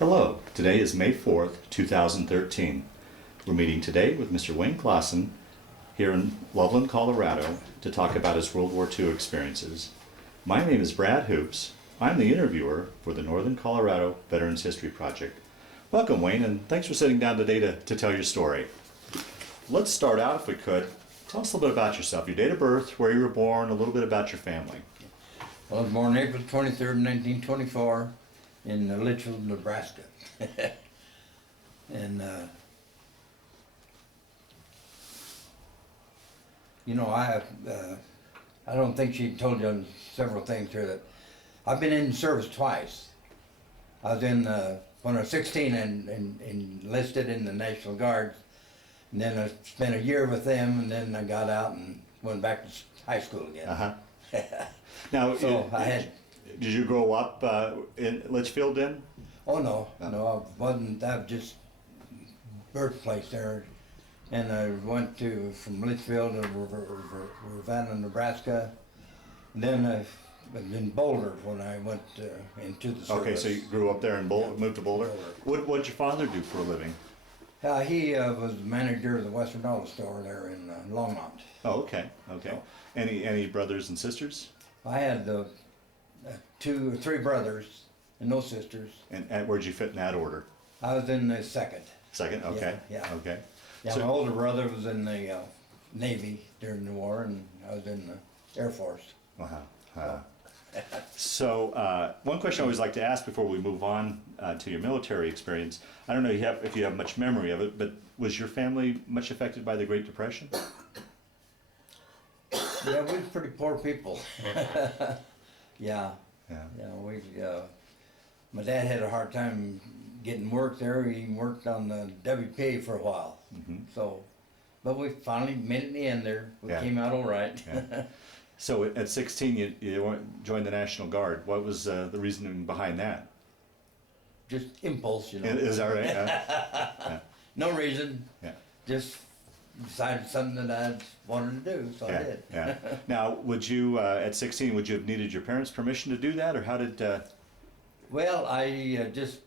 Hello, today is May 4th, 2013. We're meeting today with Mr. Wayne Clausen here in Loveland, Colorado to talk about his World War II experiences. My name is Brad Hoops. I'm the interviewer for the Northern Colorado Veterans History Project. Welcome, Wayne, and thanks for sitting down today to tell your story. Let's start out, if we could. Tell us a little bit about yourself, your date of birth, where you were born, a little bit about your family. Well, I was born April 23rd, 1924 in Litchfield, Nebraska. And, you know, I don't think she told you several things here that I've been in service twice. I was in, when I was 16 and enlisted in the National Guard. And then I spent a year with them, and then I got out and went back to high school again. Uh-huh. Now, So I had. did you grow up in Litchfield then? Oh no, no, I wasn't. That was just birthplace there, and I went from Litchfield to Ravenna, Nebraska. And then I was in Boulder when I went into the service. Okay, so you grew up there and moved to Boulder. What did your father do for a living? He was the manager of the Western Dollar Store there in Longmont. Oh, okay, okay. So, Any brothers and sisters? I had 2 or 3 brothers and no sisters. And where'd you fit in that order? I was in the second. Second, okay. Yeah, yeah. Okay. Yeah, So- my older brother was in the Navy during the war, and I was in the Air Force. Wow. So one question I always like to ask before we move on to your military experience, I don't know if you have much memory of it, but was your family much affected by the Great Depression? Yeah, we were pretty poor people. Yeah, Yeah. my dad had a hard time getting work there. He worked on the WPA for a while. Mhm. So, but we finally made it in the end there. We Yeah. came out all right. Yeah. So at 16, you joined the National Guard. What was the reasoning behind that? Just impulse, you know. Is that right? Yeah. No reason. Yeah. Just decided something that I wanted to do, so I Yeah, did. yeah. Now, would you, at 16, would you have needed your parents' permission to do that, or how did? Well, I just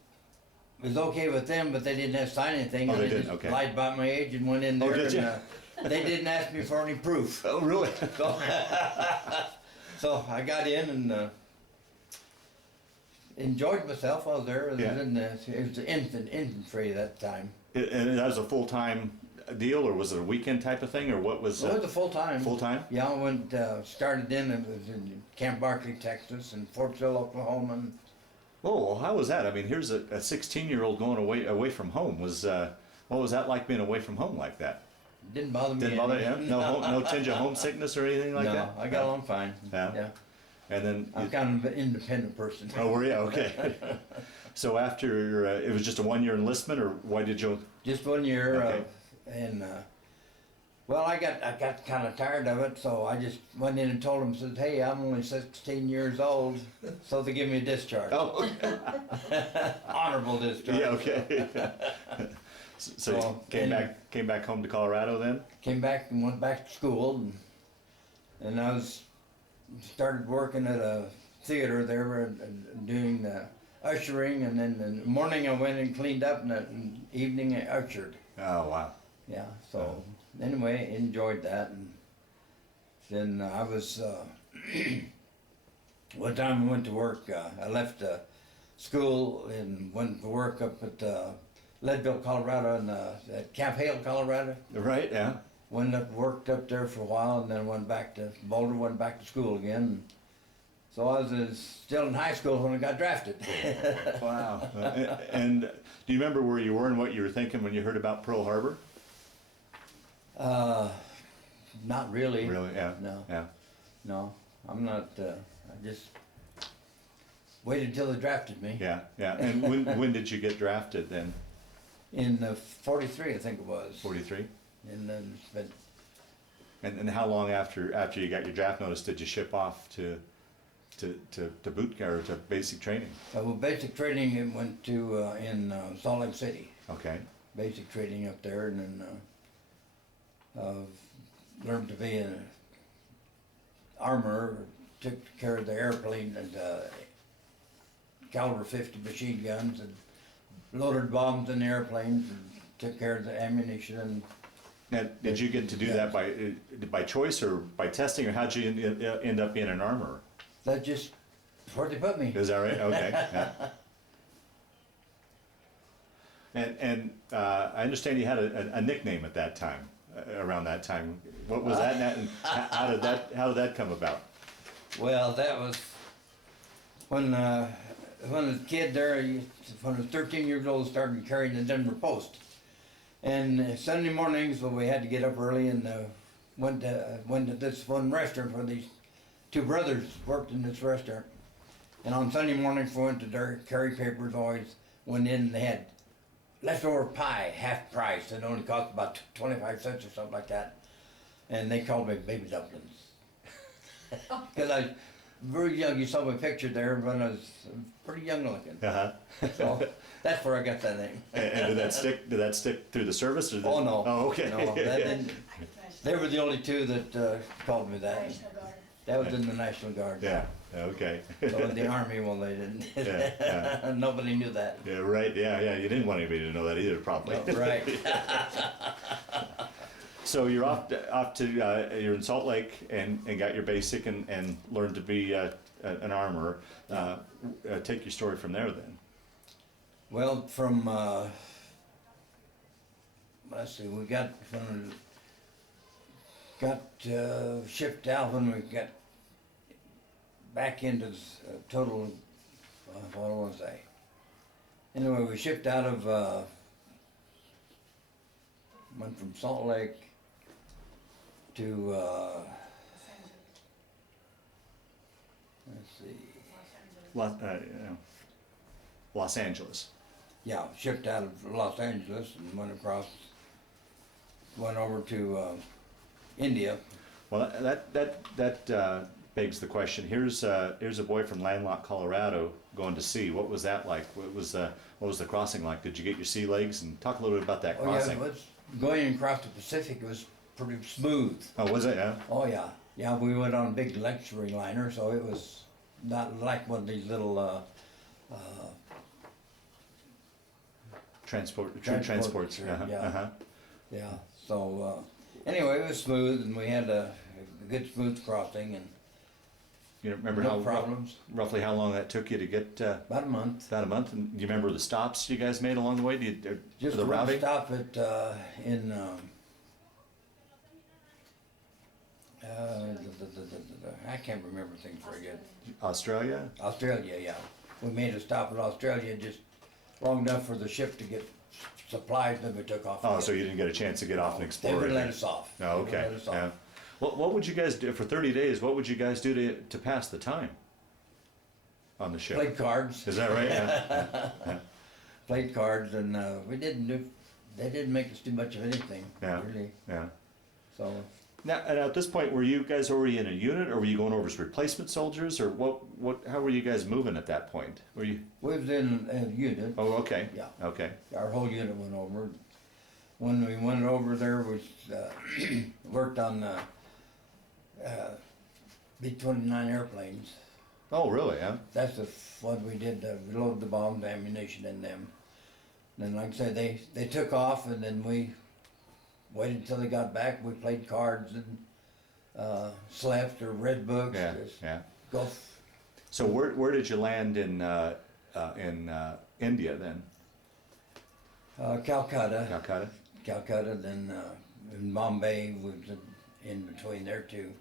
was okay with them, but they didn't have to sign anything. Oh, and they I didn't? just Okay. lied about my age and went in Oh, there. did you? And, they didn't ask me for any proof. Oh, really? So I got in and enjoyed myself. I was there. It was, Yeah. it was the infantry that time. And that was a full-time deal, or was it a weekend type of thing, or what was? So it was a full time. Full-time? Yeah, I went started in. It was in Camp Barkley, Texas, and Fortville, Oklahoma. And Oh, well, how was that? I mean, here's a 16-year-old going away from home. What was that like being away from home like that? didn't bother me. Didn't bother you? any. No tinge of homesickness or anything like no, that? I got along fine. Yeah. Yeah. And then, I'm kind of an independent person. oh, were you? Okay. So after, it was just a 1-year enlistment, or why did you? Just 1 year, Okay. and well, I got kind of tired of it, so I just went in and told them, said, "Hey, I'm only 16 years old," so they give me a discharge, Oh, honorable discharge. yeah, okay. So you So, came back home to Colorado then? Came back and went back to school, and I started working at a theater there, doing the ushering, and then in the morning I went and cleaned up, and in the evening I ushered. Oh, wow. Yeah, so anyway, enjoyed that. And then I was, one time I went to work, I left school and went to work up at Leadville, Colorado, and at Camp Hale, Colorado. Right, yeah. Went up, worked up there for a while, and then went back to Boulder, went back to school again. So I was still in high school when I got drafted. Wow. And do you remember where you were and what you were thinking when you heard about Pearl Harbor? Not really. Really, yeah. No. Yeah. No, I'm not. I just waited till they drafted me. Yeah, yeah. And when did you get drafted then? In '43, I think it was. 43? And then, but And how long after you got your draft notice did you ship off to boot camp or to basic training? well, basic training it went to in Salt Lake City. Okay. Basic training up there, and then learned to be an armorer. Took care of the airplane and caliber 50 machine guns and loaded bombs in the airplanes and took care of the ammunition. And Now, did you get to do that by choice or by testing, or how'd you end up being an armorer? that's just where they put me. Is that right? Okay. Yeah. And I understand you had a nickname at that time, around that time. What was that, and how did that come about? Well, that was when I was a kid there. When I was 13 years old, I started carrying the Denver Post. And Sunday mornings, well, we had to get up early and went to this one restaurant where these two brothers worked in this restaurant. And on Sunday mornings, we went to their carry papers. Always went in and they had leftover pie, half price. It only cost about 25 cents or something like that. And they called me Baby Dumplings. Because I was very young. You saw my picture there when I was pretty young looking. Uh-huh. So that's where I got that name. And did that stick? Did that stick through the service? Or Oh no. Oh, okay. No, that didn't. They were the only two that called me that. That was in the National Guard. Yeah. Okay. So in the Army, well, they didn't. Yeah, Nobody knew that. Yeah. Right. Yeah. You didn't want anybody to know that either, probably. No, right. So you're off to you're in Salt Lake and got your basic and learned to be an armorer. Take your story from there then. Well, from let's see, we got shipped out when we got back into total. What was I? Anyway, we shipped out of went from Salt Lake to let's see. Los Angeles. Yeah, shipped out of Los Angeles and went over to India. Well, that begs the question. Here's a boy from landlocked Colorado going to sea. What was that like? What was the crossing like? Did you get your sea legs? And talk a little bit about that Oh yeah, crossing. it was going across the Pacific. It was pretty smooth. Oh, was it? Yeah. Oh yeah, yeah. We went on a big luxury liner, so it was not like one of these little transports. Uh-huh. Yeah. Uh-huh. Yeah. So anyway, it was smooth, and we had a good smooth crossing, and You remember no problems. roughly how long that took you to get? About a month. About a month. And do you remember the stops you guys made along the way? Just the one routing? stop at in I can't remember things very good. Australia. Australia, yeah. We made a stop in Australia just long enough for the ship to get supplies, then we took off. Oh, again. so you didn't get a chance to get off and They explore. would let again. us off. Oh, They would okay. let us off. Yeah. What would you guys do for 30 days? What would you guys do to pass the time on the ship? Played cards. Is that right? Yeah. Played cards, and we didn't do. They didn't make us do much of anything. Yeah. Really. Yeah. So Now, and at this point, were you guys already in a unit, or were you going over as replacement soldiers, or what? How were you guys moving at that point? Were you? we was in a unit. Oh, okay. Yeah. Okay. Our whole unit went over. When we went over there, we worked on B-29 airplanes. Oh, really? Yeah. That's what we did. We loaded the bombs, ammunition in them. Then, like I said, they took off, and then we waited until they got back. We played cards and slept or read books. Yeah. Just Yeah. go. So where did you land in India then? Calcutta. Calcutta. Then in Bombay was in between there too.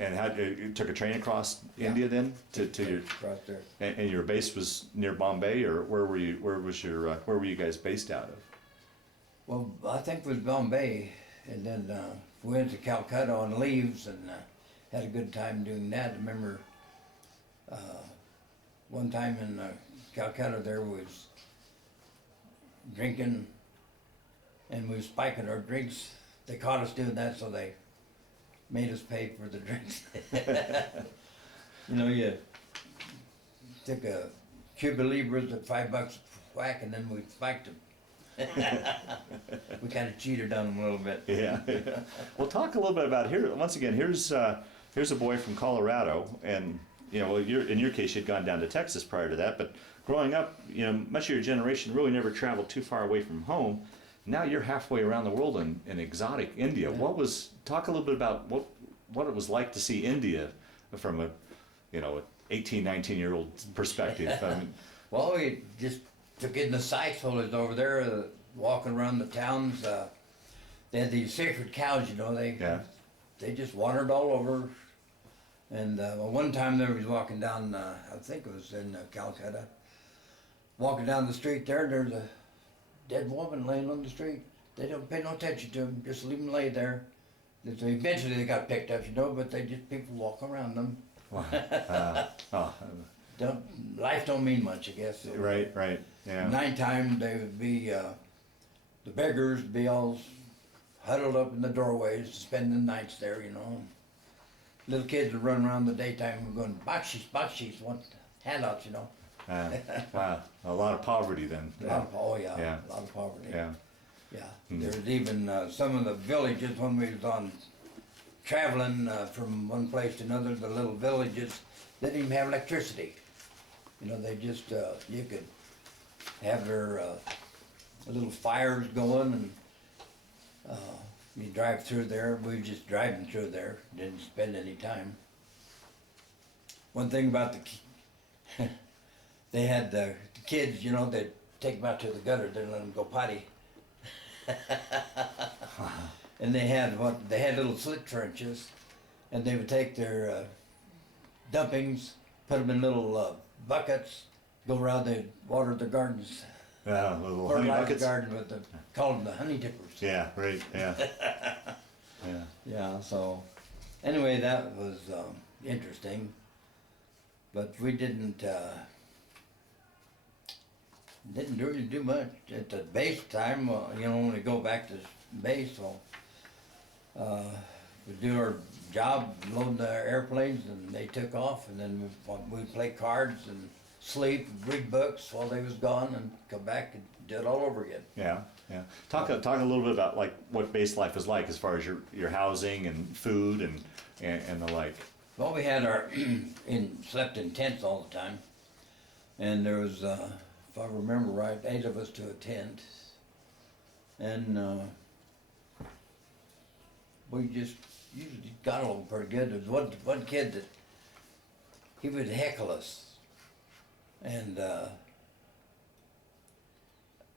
And how you took a train across Yeah. India then to your Across there. and your base was near Bombay, or where were you? Where were you guys based out of? Well, I think it was Bombay, and then we went to Calcutta on leaves and had a good time doing that. I remember one time in Calcutta there was drinking, and we was spiking our drinks. They caught us doing that, so they made us pay for the drinks. You know, you took a Cuba Libras at $5 a whack, and then we spiked them. We kind of cheated on them a little bit. Yeah. Well, talk a little bit about here. Once again, here's a boy from Colorado, and you know, well, in your case, you'd gone down to Texas prior to that, but growing up, you know, much of your generation really never traveled too far away from home. Now you're halfway around the world in exotic India. Yeah. Talk a little bit about what it was like to see India from a, you know, 18, 19-year-old perspective. I mean, Well, we just took in the sights while we was over there, walking around the towns. They had these sacred cows, you know, they just wandered all over. And one time there was walking down, I think it was in Calcutta, walking down the street there's a dead woman laying on the street. They don't pay no attention to them, just leave them lay there. So eventually they got picked up, you know, but people walk around them. Life don't mean much, I guess. So right, yeah. nighttime they would be, the beggars would be all huddled up in the doorways, spending nights there, you know. Little kids would run around the daytime going, bakshish, want handouts, you know. Wow, a lot of poverty then. Oh yeah, Yeah. a lot of poverty. Yeah. Yeah. Mm. There's even some of the villages when we was on traveling from one place to another, the little villages, they didn't even have electricity. You know, they just, you could have their little fires going and you drive through there. We were just driving through there, didn't spend any time. One thing about they had the kids, you know, they'd take them out to the gutter, they'd let them go potty. And they had little slit trenches, and they would take their dumpings, put them in little buckets, go around, they'd water their gardens. Yeah, little honey Fertilize the buckets. garden with call them the honey dippers. Yeah, right, yeah. Yeah. Yeah, so anyway, that was interesting, but we didn't really do much at the base time. You know, when we go back to base, so we do our job, load the airplanes, and they took off, and then we play cards and sleep, read books while they was gone, and come back and do it all over again. Yeah, yeah. Talk a little bit about like what base life is like as far as your housing and food and the like. Well, we had slept in tents all the time, and there was, if I remember right, 8 of us to a tent, and we just usually got along pretty good. There was one kid that he would heckle us, and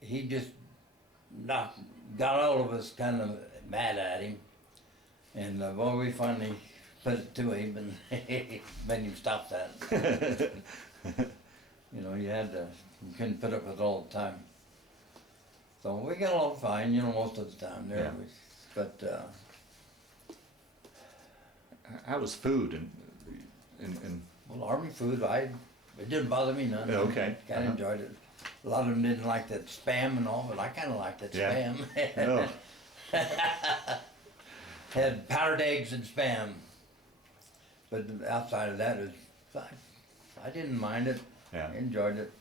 he just got all of us kind of mad at him, and well, we finally put it to him and made him stop that. You know, you couldn't put up with it all the time. So we got along fine, you know, most of the time there. Yeah. But How was food and well, Army food, it didn't bother me none. Yeah, okay. Kind of enjoyed it. A lot of them didn't like that spam and all, but I kind of liked that Yeah. spam. oh, Had powdered eggs and spam. But outside of that, I didn't mind it. Yeah. I enjoyed it.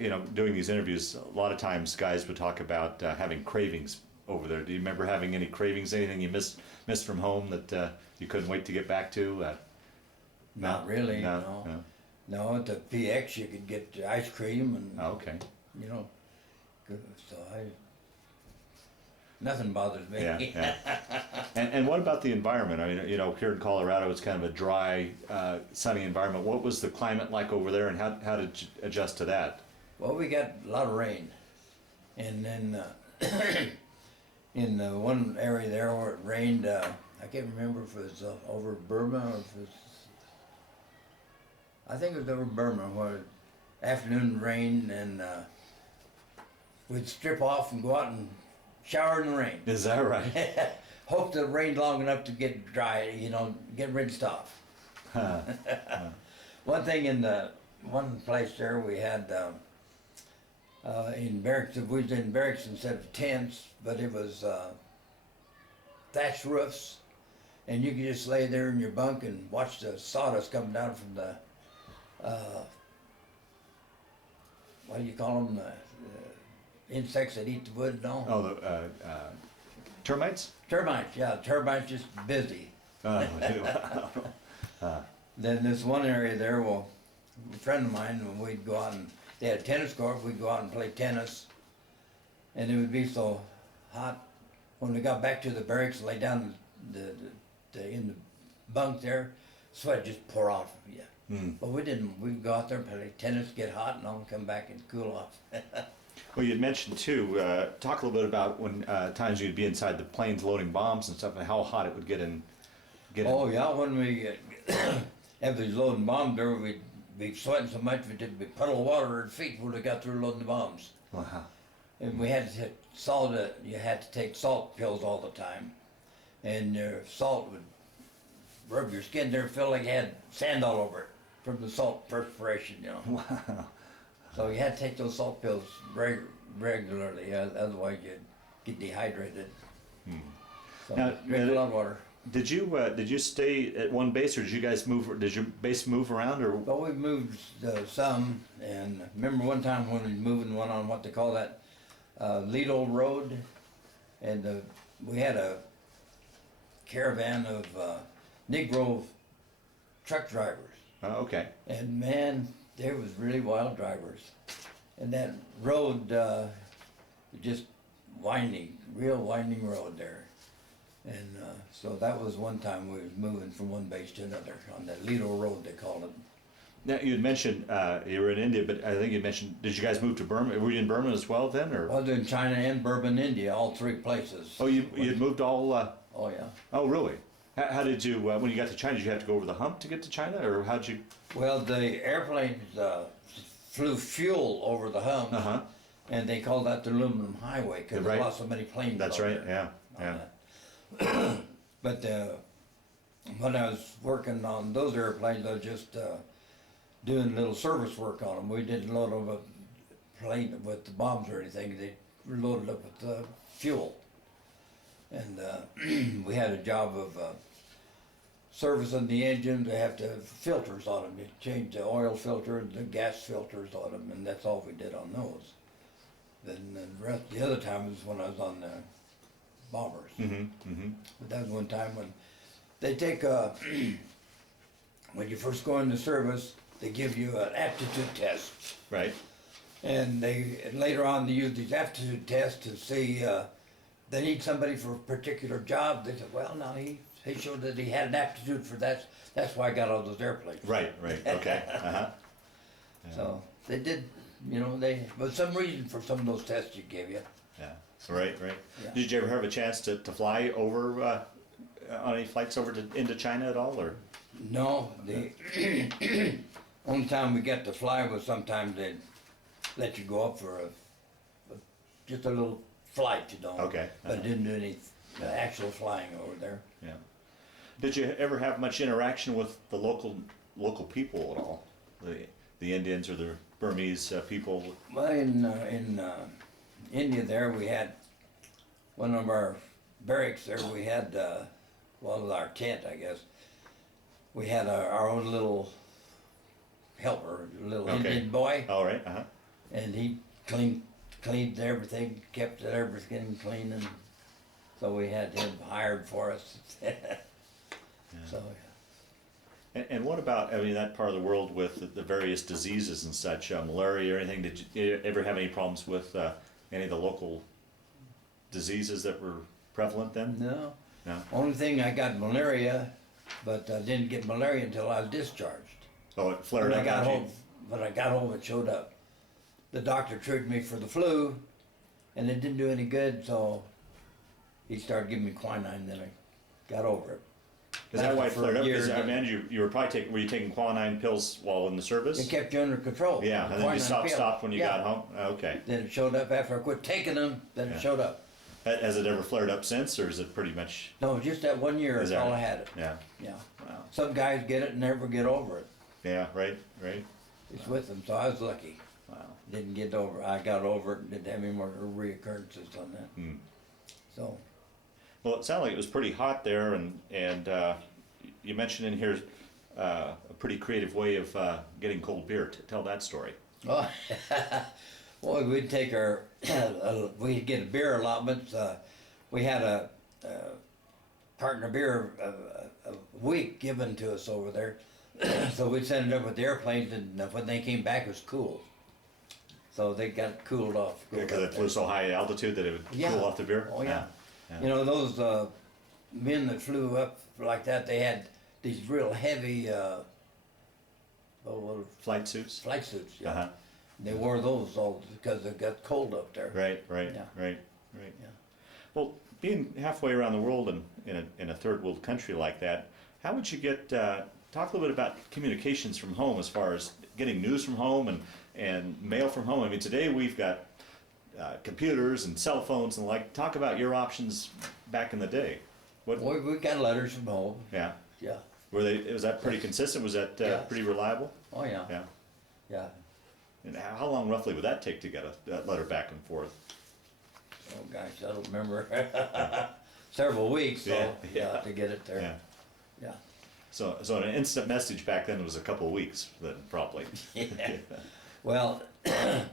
you know, doing these interviews, a lot of times guys would talk about having cravings over there. Do you remember having any cravings? Anything you missed from home that you couldn't wait to get back to? Not really, No. no. No. No, at the PX you could get ice cream and, Oh, okay. you know, so nothing bothers me. Yeah, yeah. And what about the environment? I mean, you know, here in Colorado, it's kind of a dry, sunny environment. What was the climate like over there, and how did you adjust to that? Well, we got a lot of rain, and then in one area there where it rained, I can't remember if it was over Burma or if it was, I think it was over Burma, where afternoon rain, and we'd strip off and go out and shower in the rain. Is that right? Hope that it rained long enough to get dry, you know, get rinsed off. One thing in the one place there we had in barracks, we was in barracks instead of tents, but it was thatched roofs, and you could just lay there in your bunk and watch the sawdust coming down from the what do you call them, the insects that eat the wood and all? Oh, the termites? Termites, yeah, termites just busy. Oh, wow. Then this one area there, well, a friend of mine, when we'd go out and they had a tennis court, we'd go out and play tennis. And it would be so hot when we got back to the barracks, lay down in the bunk there, sweat just pour off of you. But we didn't. We'd go out there and play tennis, get hot, and all come back and cool off. Well, you'd mentioned too, talk a little bit about when times you'd be inside the planes loading bombs and stuff, and how hot it would get in. Oh yeah, when we have these loading bombs there, we'd be sweating so much we'd be puddle of water at our feet when we got through loading the bombs. Wow. And we had to take salt. You had to take salt pills all the time, and your salt would rub your skin there, feel like you had sand all over it from the salt perspiration, you know. Wow. So you had to take those salt pills regularly, otherwise you'd get dehydrated. So Now, drink a lot of water. Did you stay at one base, or did you guys move? Did your base move around, or? But we moved some, and remember one time when we were moving one on what they call that Lido Road, and we had a caravan of Negro truck drivers. Oh, okay. And man, there was really wild drivers. And that road, just winding, real winding road there. And so that was one time we was moving from one base to another on that Lido Road, they called it. Now you had mentioned you were in India, but I think you mentioned, did you guys move to Burma? Were you in Burma as well then, or? I was in China and Burma, India, all three places. Oh, you had moved all. Oh yeah. Oh, really? How did you, when you got to China, did you have to go over the hump to get to China, or how'd you? Well, the airplanes flew fuel over the hump, and they called that the aluminum highway because Right. there lost so many planes. That's out right. there Yeah. on Yeah. that. But when I was working on those airplanes, I was just doing little service work on them. We didn't load them up plane with the bombs or anything. They were loaded up with fuel. And we had a job of servicing the engine. They have to have filters on them. You change the oil filter, the gas filters on them, and that's all we did on those. Then the other time was when I was on the bombers. But that was one time when they take when you first go into service, they give you an aptitude test. Right. And later on they use these aptitude tests to see they need somebody for a particular job. They said, well, no, he showed that he had an aptitude for that. That's why I got all those airplanes. Right. Okay. Yeah. So they did, but some reason for some of those tests you give you. Yeah. Right. Yeah. Did you ever have a chance to fly over on any flights over into China at all, or? No, the only time we got to fly was sometimes they'd let you go up for just a little flight, Okay. But didn't do any actual flying over there. Yeah. Did you ever have much interaction with the local people at all? The Indians or the Burmese people? Well, in India there, we had one of our barracks there. We had our tent, I guess. We had our own little helper, little Indian boy, All right. and he cleaned everything, kept everything clean, and so we had him hired for us. So. And what about, that part of the world with the various diseases and such, malaria or anything? Did you ever have any problems with any of the local diseases that were prevalent then? No. No? Only thing, I got malaria, but I didn't get malaria until I was discharged. Oh, it flared When up. I got home, when I got home, it showed up. The doctor treated me for the flu, and it didn't do any good, so he started giving me quinine, then I got over it. Is that why it For flared up? years, Because you were probably were you taking quinine pills while in the service? It kept you under control. Yeah, and then you Quinine pill. stopped when you Yeah. got home? Okay. Then it showed up after I quit taking them, then Yeah. it showed up. Has it ever flared up since, or is it pretty much? No, just that 1 year Is is that- all I had it. Yeah. Yeah. Wow. Some guys get it and never get over it. Yeah, right. It's with them, so I was lucky. Wow. Didn't get over it. I got over it and didn't have any more reoccurrences on that. So, Well, it sounded like it was pretty hot there, and you mentioned in here a pretty creative way of getting cold beer. Tell that story. oh, well, we'd take we'd get a beer allotments. We had a carton of beer a week given to us over there. So we sent it up with the airplanes, and when they came back, it was cool. So they got cooled off. Because it flew so high altitude that it would Yeah. cool off the beer? Oh yeah. Yeah. You know, those men that flew up like that, they had these real heavy Flight suits? flight suits. Yeah. Uh-huh. They wore those all because it got cold up there. Right, right, Yeah. right. Yeah. Well, being halfway around the world and in a third world country like that, how would you get, talk a little bit about communications from home as far as getting news from home and mail from home. I mean, today we've got computers and cell phones and the like. Talk about your options back in the day. What? We got letters from home. Yeah. Yeah. Was that pretty consistent? Was that Yeah. pretty reliable? Oh yeah. Yeah. Yeah. And how long roughly would that take to get a letter back and forth? Oh gosh, I don't remember. Several weeks, so Yeah. to get it there. Yeah. Yeah. So an instant message back then was a couple of weeks then probably. Yeah. Well, I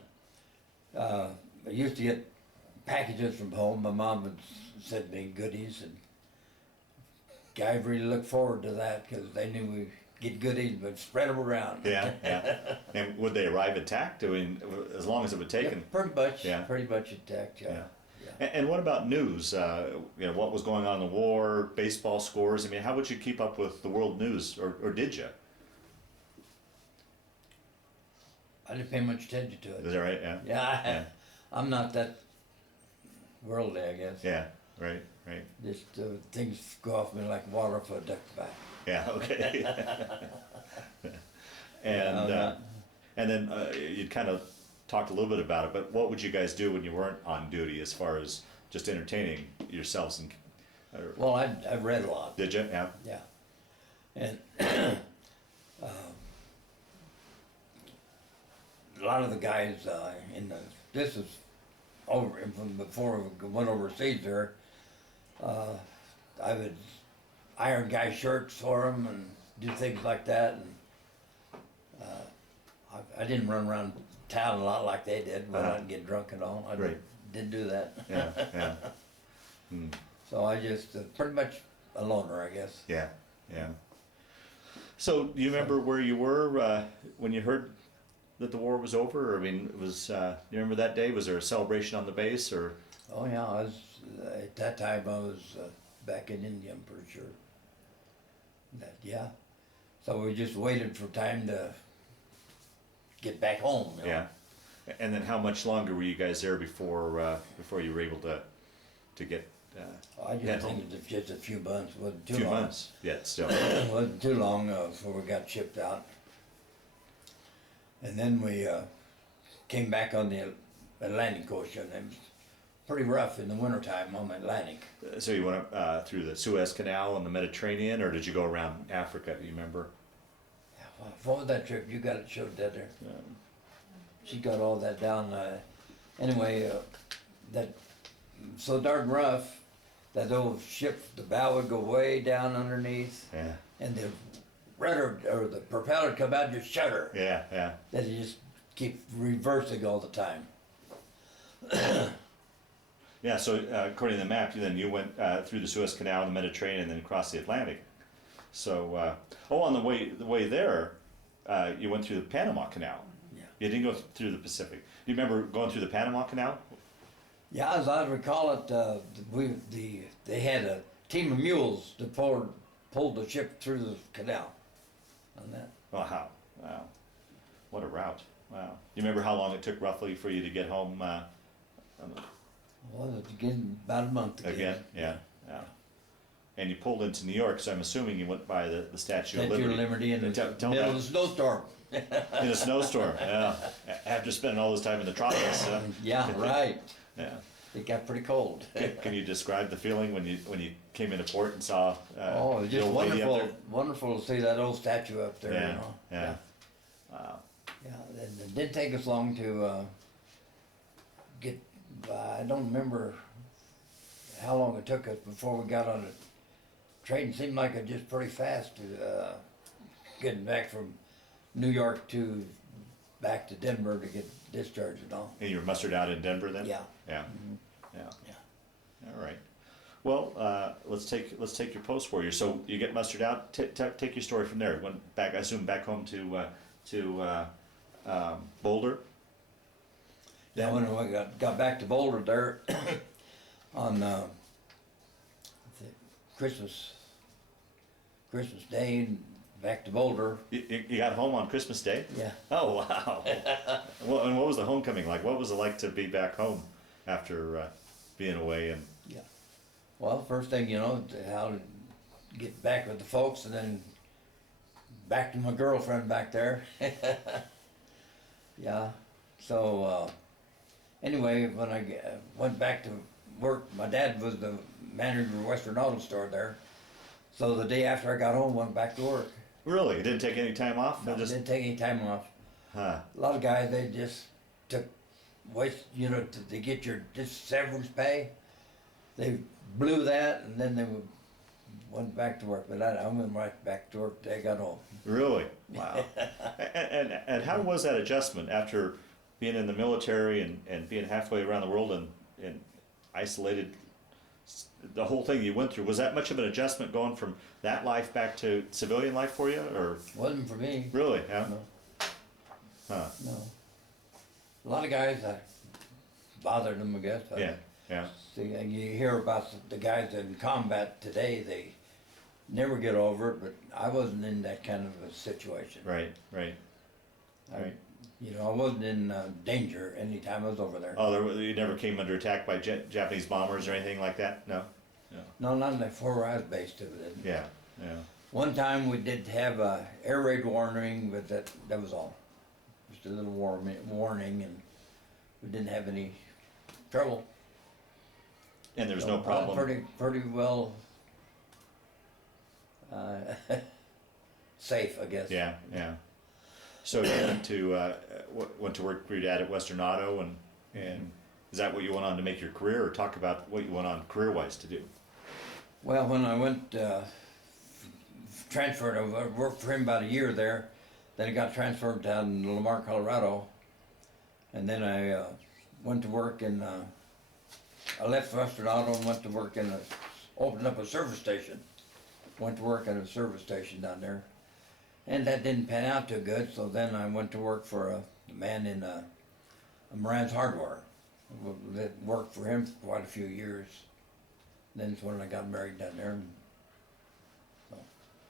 used to get packages from home. My mom would send me goodies, and guys really looked forward to that because they knew we'd get goodies but spread them around. Yeah, yeah. And would they arrive intact? I mean, as long as it would take. Yeah, pretty much. Yeah. Pretty much intact. Yeah. Yeah. Yeah. And what about news? What was going on in the war, baseball scores? I mean, how would you keep up with the world news, or did you? I didn't pay much attention to it. Is that right? Yeah. Yeah, I'm not that worldly, I guess. Yeah. Right. Right. Just things go off me like water for a duck's back. Yeah. Okay. and then you'd kind of talked a little bit about it, but what would you guys do when you weren't on duty, as far as just entertaining yourselves? And Well, I read a lot. did you? Yeah. Yeah, and a lot of the guys this is over from before we went overseas there. I would iron guy shirts for them and do things like that, and I didn't run around town a lot like they did, but I'd get drunk and all. I Right. didn't do that. Yeah. Yeah. So I just pretty much a loner, I guess. Yeah. Yeah. So, do you remember where you were when you heard that the war was over? I mean, it was. You remember that day? Was there a celebration on the base, or? Oh yeah, I was at that time I was back in India, I'm pretty sure. Yeah. So we just waited for time to get back home. You know? Yeah. And then, how much longer were you guys there before you were able to get? I head just home? think it was just a few months. Wasn't too Few long. months. Yeah. Still. Wasn't too long before we got shipped out. And then we came back on the Atlantic Ocean. It was pretty rough in the wintertime on the Atlantic. So you went through the Suez Canal and the Mediterranean, or did you go around Africa? Do you remember? What was that trip? You got it showed that there. She got all that down. Anyway, that so darn rough that old ship, the bow would go way down underneath, Yeah. and the rudder or the propeller would come out and just shudder. Yeah. Yeah. That it just keep reversing all the time. Yeah. So according to the map, you went through the Suez Canal and the Mediterranean, and then across the Atlantic. So on the way there, you went through the Panama Canal. Yeah. You didn't go through the Pacific. Do you remember going through the Panama Canal? Yeah, as I recall it, they had a team of mules that pulled the ship through the canal. On that. Wow. Wow. What a route. Wow. You remember how long it took roughly for you to get home? Well, it's again about a month Again? Yeah. Yeah. And you pulled into New York, so I'm assuming you went by the Statue of Statue Liberty. of Liberty in the Tell middle that- of the snowstorm. In a snowstorm, yeah. After spending all this time in the tropics. Yeah, right. Yeah. It got pretty cold. Can you describe the feeling when you came into port and saw Oh, it was the just old lady up wonderful, wonderful to see that old statue up there. Yeah, You know? yeah. Wow. Yeah, it didn't take us long to get. I don't remember how long it took us before we got on the train. It seemed like it just pretty fast to getting back from New York to back to Denver to get discharged and all. And you were mustered out in Denver then? Yeah. Yeah. Yeah. Yeah. All right. Well, let's take your post-war year. So you get mustered out. Take your story from there. Went back, I assume, back home to Boulder. Yeah, when I got back to Boulder there on Christmas Day, and back to Boulder. You got home on Christmas Day? Yeah. Oh, wow. Well, and what was the homecoming like? What was it like to be back home after being away? And Yeah. Well, first thing, how to get back with the folks, and then back to my girlfriend back there. Yeah. So anyway, when I went back to work, my dad was the manager of Western Auto Store there. So the day after I got home, went back to work. really, you didn't take any time off? No, didn't take any time off. Huh. A lot of guys, they just took to get your just severance pay. They blew that, and then they went back to work. But I went right back to work the day I got home. Really? Wow. and how was that adjustment after being in the military and being halfway around the world and isolated? The whole thing you went through, was that much of an adjustment going from that life back to civilian life for you, or Wasn't for me. really? Yeah. No. Huh. No. A lot of guys, I bothered them, I guess. But Yeah. Yeah. see, and you hear about the guys in combat today, they never get over it, but I wasn't in that kind of a situation. Right. Right. I wasn't in danger anytime I was over there. Oh, you never came under attack by Japanese bombers or anything like that? No. No. No, not in the where I was based. Yeah. Yeah. One time we did have a air raid warning, but that was all. Just a little warning, and we didn't have any trouble. And there was So, no problem. Pretty well safe, I guess. Yeah. Yeah. So you went to work for your dad at Western Auto, and is that what you went on to make your career, or talk about what you went on career-wise to do? Well, when I went transferred, I worked for him about a year there. Then I got transferred down in Lamar, Colorado, and then I went to work in. I left Western Auto and went to work opened up a service station. Went to work at a service station down there. And that didn't pan out too good, so then I went to work for a man in Moran's Hardware. Worked for him for quite a few years. Then it's when I got married down there. And so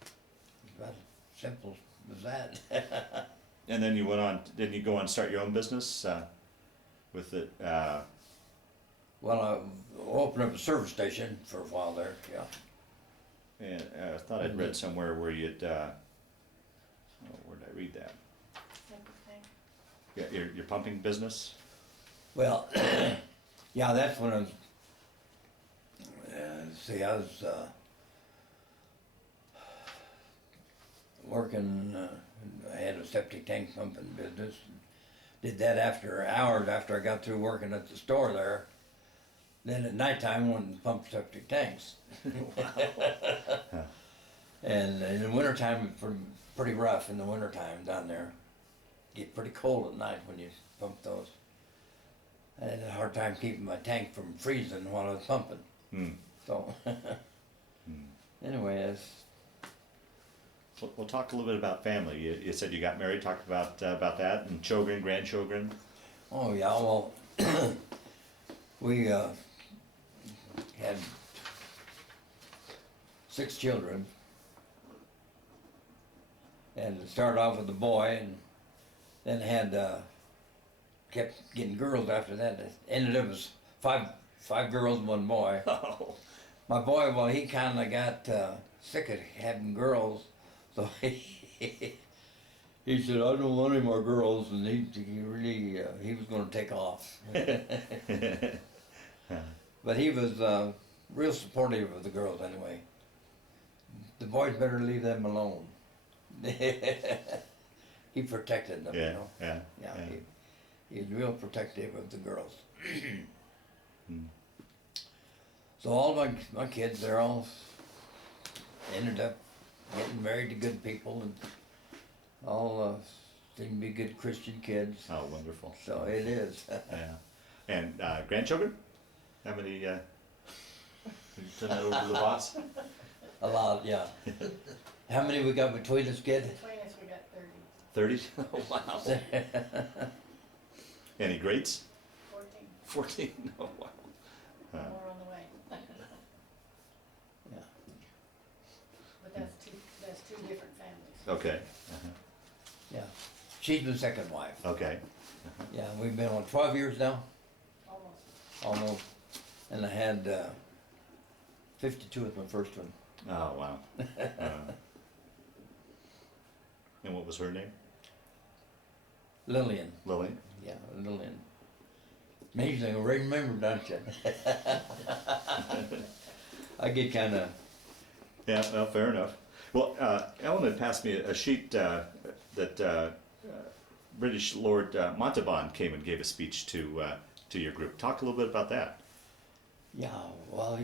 it's about as simple as that. And then you went on. Didn't you go on and start your own business with it? Well, I opened up a service station for a while there, yeah. And I thought I'd read somewhere where you'd. Where did I read that? Yeah, your pumping business. Well, yeah, that's when I was. I was working. I had a septic tank pumping business. Did that after hours after I got through working at the store there. Then at nighttime, I went and pumped septic tanks. And in the wintertime, it's pretty rough in the wintertime down there. Get pretty cold at night when you pump those. I had a hard time keeping my tank from freezing while I was pumping. So, anyway, We'll talk a little bit about family. You said you got married. Talk about that, and children, grandchildren. oh yeah, well, we had 6 children. And it started off with a boy, and then kept getting girls after that. It ended up as five girls and 1 boy. Oh. My boy, well, he kind of got sick of having girls, so he said, "I don't want any more girls," and he really he was going to take off. But he was real supportive of the girls anyway. The boys better leave them alone. He protected them, Yeah, you know. yeah. He's real protective of the girls. So all my kids, they're all ended up getting married to good people, and all seem to be good Christian kids. Oh, wonderful. So it is. Yeah. And grandchildren? How many? Turn that over to the boss. A lot, yeah. How many we got between us, kid? Between us, we got 30. 30? Oh, wow. Any greats? 14. 14? Oh, wow. More on the way. Yeah. But that's two different families. Okay. Yeah. She's the second wife. Okay. Yeah, we've been on 12 years now, Almost. almost. And I had 52 with my first one. Oh, wow. And what was her name? Lillian. Lillian? Yeah, Lillian. Amazing, I remember, don't you? I get kind of. Yeah, well, fair enough. Well, Ellen had passed me a sheet that British Lord Montauban came and gave a speech to your group. Talk a little bit about that. Yeah, well,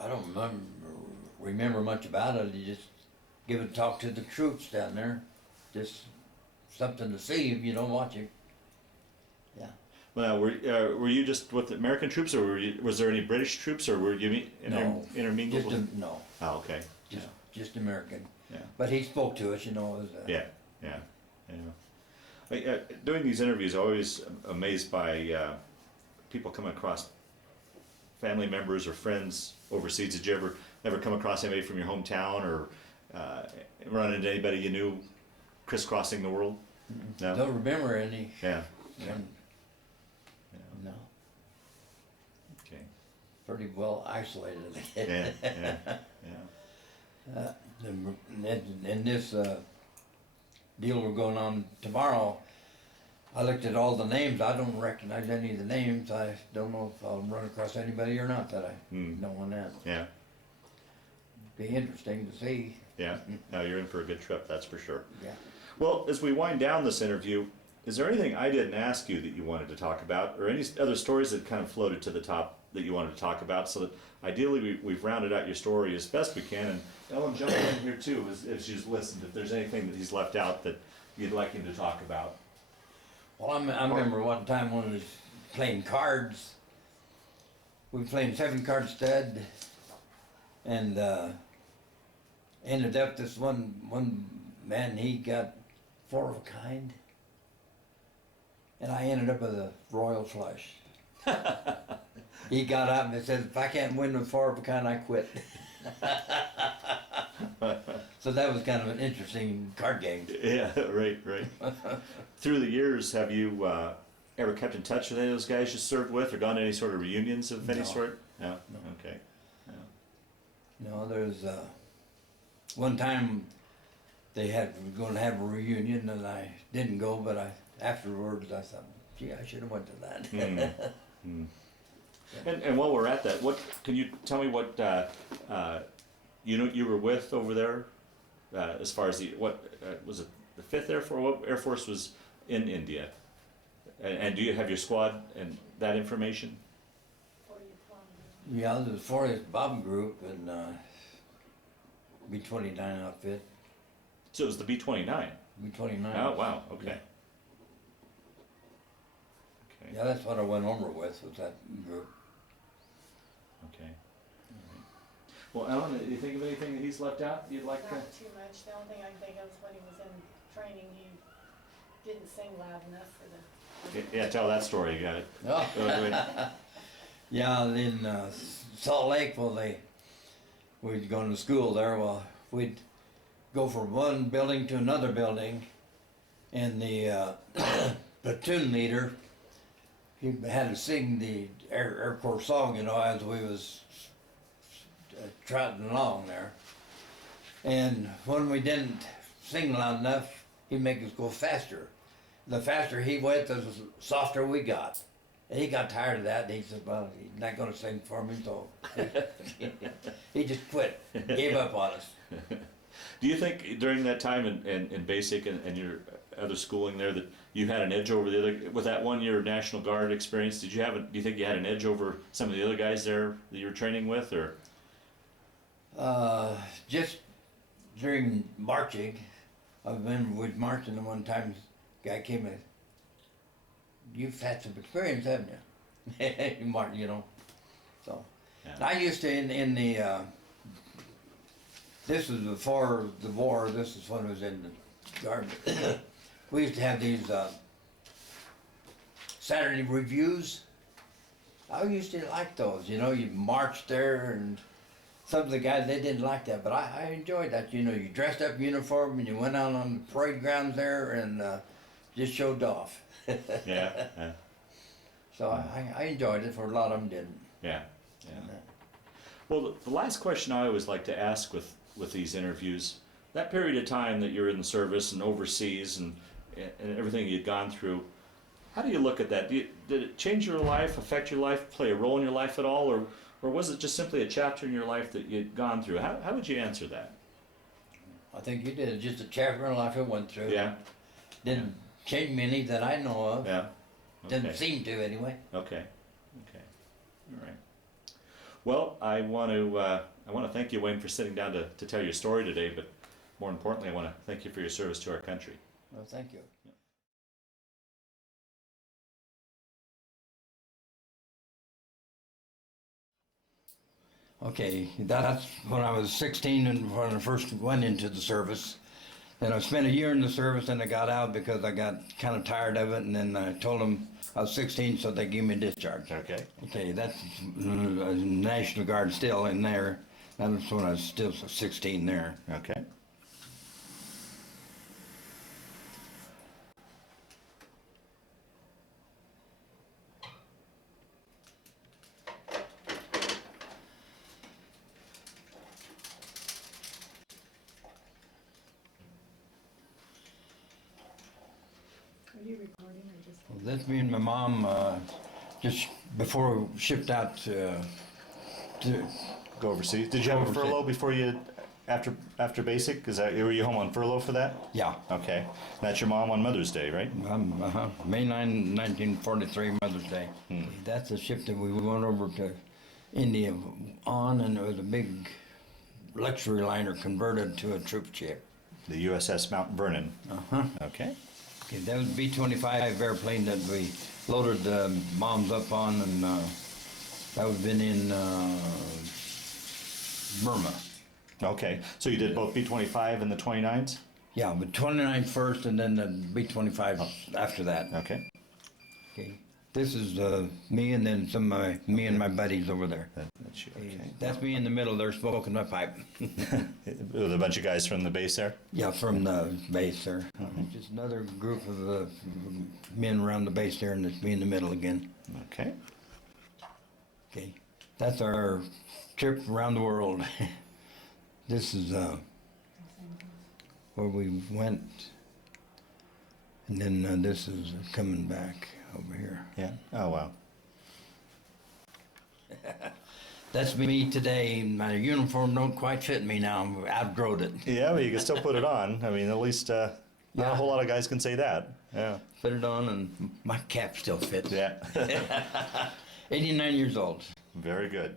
I don't remember much about it. He just give a talk to the troops down there. Just something to see if you don't watch it. Yeah. Well, were you just with the American troops, or was there any British troops, or were you No, intermingled? no, Oh, okay. just American. Yeah. But he spoke to us, you know. As Yeah. Doing these interviews, I'm always amazed by people coming across family members or friends overseas. Did you ever come across anybody from your hometown, or run into anybody you knew crisscrossing the world? No. Don't remember any. Yeah. No, Okay. pretty well isolated. Yeah. In this deal we're going on tomorrow, I looked at all the names. I don't recognize any of the names. I don't know if I'll run across anybody or not that I know on that. Yeah. Be interesting to see. Yeah. No, you're in for a good trip, that's for sure. Yeah. Well, as we wind down this interview, is there anything I didn't ask you that you wanted to talk about, or any other stories that kind of floated to the top that you wanted to talk about, so that ideally we've rounded out your story as best we can? And Ellen, jump in here too, if she's listened, if there's anything that he's left out that you'd like him to talk about. Well, I remember one time when we was playing cards. We were playing 7 card stud, and ended up this one man, he got 4 of a kind, and I ended up with a royal flush. He got up and said, "If I can't win with 4 of a kind, I quit." So that was kind of an interesting card game. Yeah, right. Through the years, have you ever kept in touch with any of those guys you served with, or gone to any sort of reunions of any No. sort? No? No. Okay. No, there's one time they were going to have a reunion, and I didn't go, but afterwards I thought, gee, I should have went to that. And while we're at that, what can you tell me what you were with over there, as far as was it the 5th Air Force? What Air Force was in India? And do you have your squad and that information? 40th one. Yeah, there's the 40th Bomb Group and B-29 outfit. So it was the B-29. B-29. Oh wow. Okay. Okay. Yeah, that's what I went over with that group. Okay. All right. Well, Ellen, do you think of anything that he's left out you'd like to? Not too much. The only thing I can think of is when he was in training, he didn't sing loud enough for the. Yeah, tell that story. You got it. Oh. Go ahead. Yeah, in Salt Lake, we'd go to school there. Well, we'd go from one building to another building, and the platoon leader, he had to sing the Air Corps song, you know, as we was trotting along there. And when we didn't sing loud enough, he'd make us go faster. The faster he went, the softer we got. And he got tired of that, and he said, well, he's not going to sing for me, so he just quit, gave up on us. Do you think during that time in basic and your other schooling there that you had an edge over the other, with that 1 year National Guard experience? Do you think you had an edge over some of the other guys there that you were training with, or? Just during marching, I remember we'd marching, and one time guy came in, "You've had some experience, haven't you?" Marching, you know. So I used to in the. This was before the war. This is when I was in the Guard. We used to have these Saturday reviews. I used to like those. You know, you marched there, and some of the guys they didn't like that, but I enjoyed that. You know, you dressed up uniform and you went out on the parade grounds there and just showed off. Yeah. So I enjoyed it. For a lot of them didn't. Yeah. Well, the last question I always like to ask with these interviews, that period of time that you're in the service and overseas and everything you'd gone through, how do you look at that? Did it change your life, affect your life, play a role in your life at all, or was it just simply a chapter in your life that you'd gone through? How would you answer that? I think you did. Just a chapter in life I went through. Yeah. Didn't change me any that I know of. Yeah. Okay. Didn't seem to anyway. Okay. All right. Well, I want to thank you, Wayne, for sitting down to tell your story today, but more importantly, I want to thank you for your service to our country. Well, thank you. Okay, that's when I was 16 and when I first went into the service. Then I spent a year in the service and I got out because I got kind of tired of it, and then I told them I was 16, so they gave me a discharge. Okay. Okay, that's National Guard still in there. That was when I was still 16 there. Okay. Are you recording or just? That's me and my mom just before we shipped out to Go overseas. Did you have a Overseas. furlough before you, after basic? Were you home on furlough for that? yeah. Okay. That's your mom on Mother's Day, right? May 9, 1943, Mother's Day. That's the ship that we went over to India on, and it was a big luxury liner converted to a troop ship. The USS Mount Vernon. Uh-huh. Okay. Okay, that was B-25 airplane that we loaded the bombs up on, and that would have been in Burma. Okay. So you did both B-25 and the 29s? Yeah, but 29 first, and then the B-25 after that. Okay. Okay. This is me, and then me and my buddies over there. That's you. Okay. That's me in the middle there smoking my pipe. With a bunch of guys from the base there? Yeah, from the base there. Just another group of men around the base there, and it's me in the middle again. Okay. Okay. That's our trip around the world. This is where we went, and then this is coming back over here. Yeah. Oh, wow. That's me today. My uniform don't quite fit me now. I've outgrown it. Yeah, but you can still put it on. I mean, at least not a Yeah. whole lot of guys can say that. Yeah. Put it on, and my cap still fits. Yeah. 89 years old. Very good.